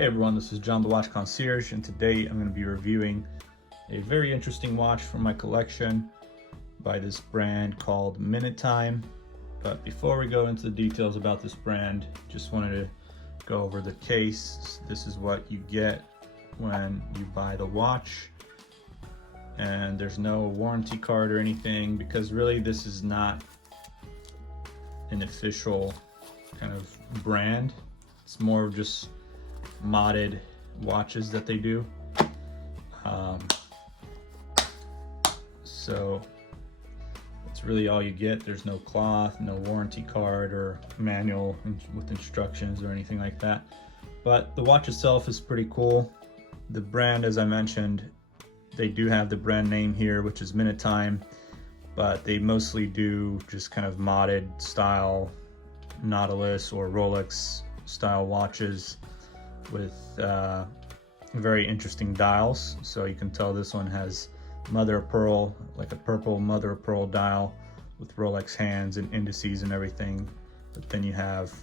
Hey everyone, this is John the Watch Concierge, and today I'm going to be reviewing a very interesting watch from my collection by this brand called MinuteTime. But before we go into the details about this brand, just wanted to go over the case. This is what you get when you buy the watch, and there's no warranty card or anything, because really this is not an official kind of brand. It's more of just modded watches that they do. So it's really all you get. There's no cloth, no warranty card or manual with instructions or anything like that. But the watch itself is pretty cool. The brand, as I mentioned, they do have the brand name here, which is MinuteTime, but they mostly do just kind of modded style Nautilus or Rolex style watches with very interesting dials. So you can tell this one has mother of pearl, like a purple mother of pearl dial with Rolex hands and indices and everything. But then you have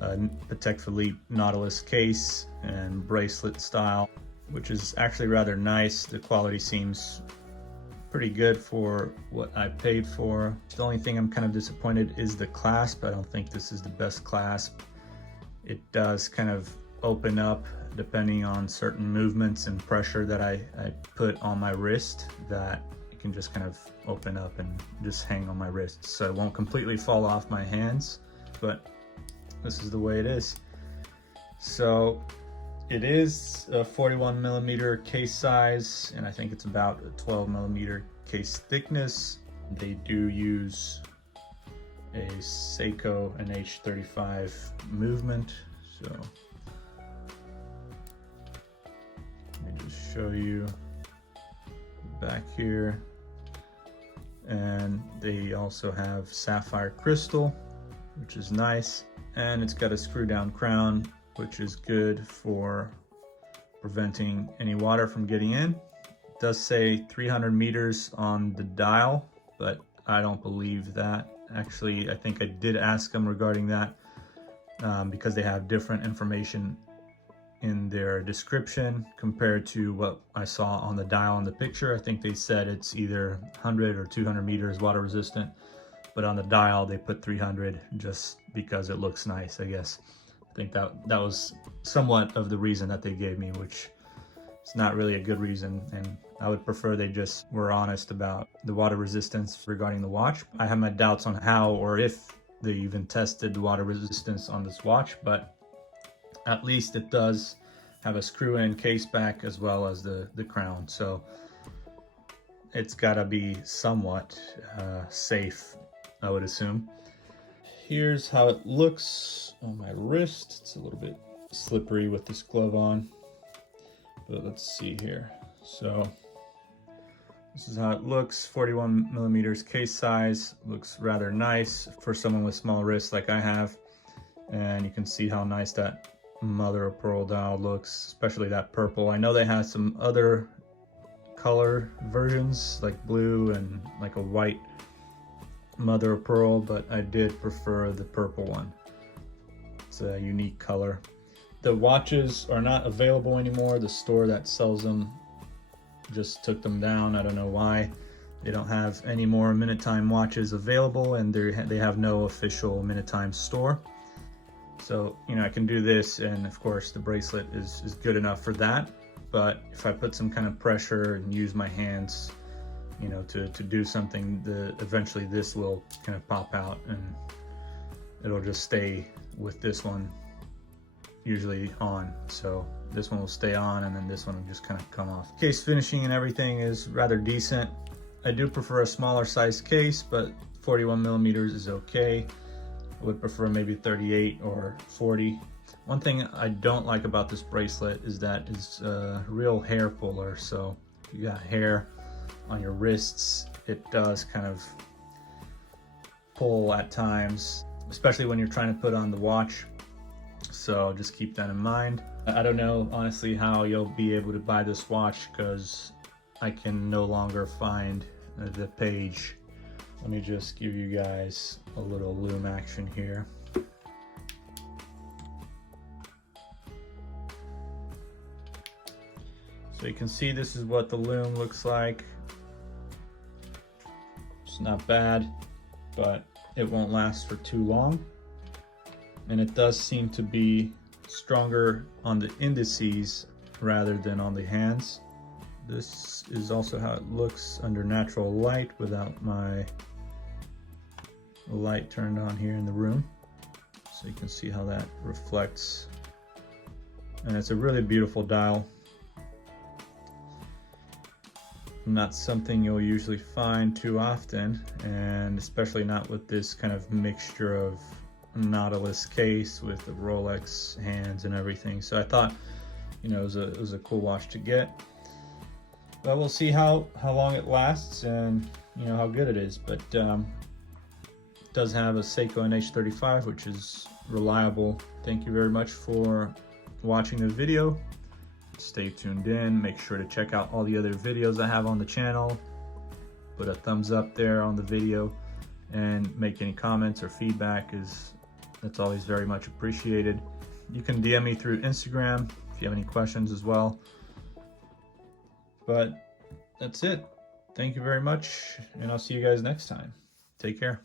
a Patek Philippe Nautilus case and bracelet style, which is actually rather nice. The quality seems pretty good for what I paid for. The only thing I'm kind of disappointed is the clasp. I don't think this is the best clasp. It does kind of open up depending on certain movements and pressure that I put on my wrist, that it can just kind of open up and just hang on my wrist. So it won't completely fall off my hands, but this is the way it is. So it is a 41mm case size, and I think it's about a 12mm case thickness. They do use a Seiko NH35 movement. So let me just show you back here. And they also have sapphire crystal, which is nice. And it's got a screw down crown, which is good for preventing any water from getting in. It does say 300 meters on the dial, but I don't believe that. Actually, I think I did ask them regarding that, because they have different information in their description compared to what I saw on the dial in the picture. I think they said it's either 100 or 200 meters water resistant, but on the dial they put 300 just because it looks nice, I guess. I think that was somewhat of the reason that they gave me, which is not really a good reason, and I would prefer they just were honest about the water resistance regarding the watch. I have my doubts on how or if they even tested the water resistance on this watch, but at least it does have a screw-in case back as well as the crown, so it's gotta be somewhat safe, I would assume. Here's how it looks on my wrist. It's a little bit slippery with this glove on, but let's see here. So this is how it looks. 41mm case size, looks rather nice for someone with small wrists like I have. And you can see how nice that mother of pearl dial looks, especially that purple. I know they have some other color versions like blue and like a white mother of pearl, but I did prefer the purple one. It's a unique color. The watches are not available anymore. The store that sells them just took them down. I don't know why. They don't have any more MinuteTime watches available, and they have no official MinuteTime store. So, you know, I can do this, and of course the bracelet is good enough for that. But if I put some kind of pressure and use my hands, you know, to do something, eventually this will kind of pop out, and it'll just stay with this one usually on. So this one will stay on, and then this one will just kind of come off. Case finishing and everything is rather decent. I do prefer a smaller size case, but 41mm is okay. I would prefer maybe 38 or 40. One thing I don't like about this bracelet is that it's a real hair puller. So if you got hair on your wrists, it does kind of pull at times, especially when you're trying to put on the watch. So just keep that in mind. I don't know honestly how you'll be able to buy this watch, because I can no longer find the page. Let me just give you guys a little loom action here. So you can see this is what the loom looks like. It's not bad, but it won't last for too long. And it does seem to be stronger on the indices rather than on the hands. This is also how it looks under natural light without my light turned on here in the room. So you can see how that reflects. And it's a really beautiful dial. Not something you'll usually find too often, and especially not with this kind of mixture of Nautilus case with the Rolex hands and everything. So I thought, you know, it was a cool watch to get. But we'll see how long it lasts and, you know, how good it is. But it does have a Seiko NH35, which is reliable. Thank you very much for watching the video. Stay tuned in. Make sure to check out all the other videos I have on the channel. Put a thumbs up there on the video and make any comments or feedback, that's always very much appreciated. You can DM me through Instagram if you have any questions as well. But that's it. Thank you very much, and I'll see you guys next time. Take care.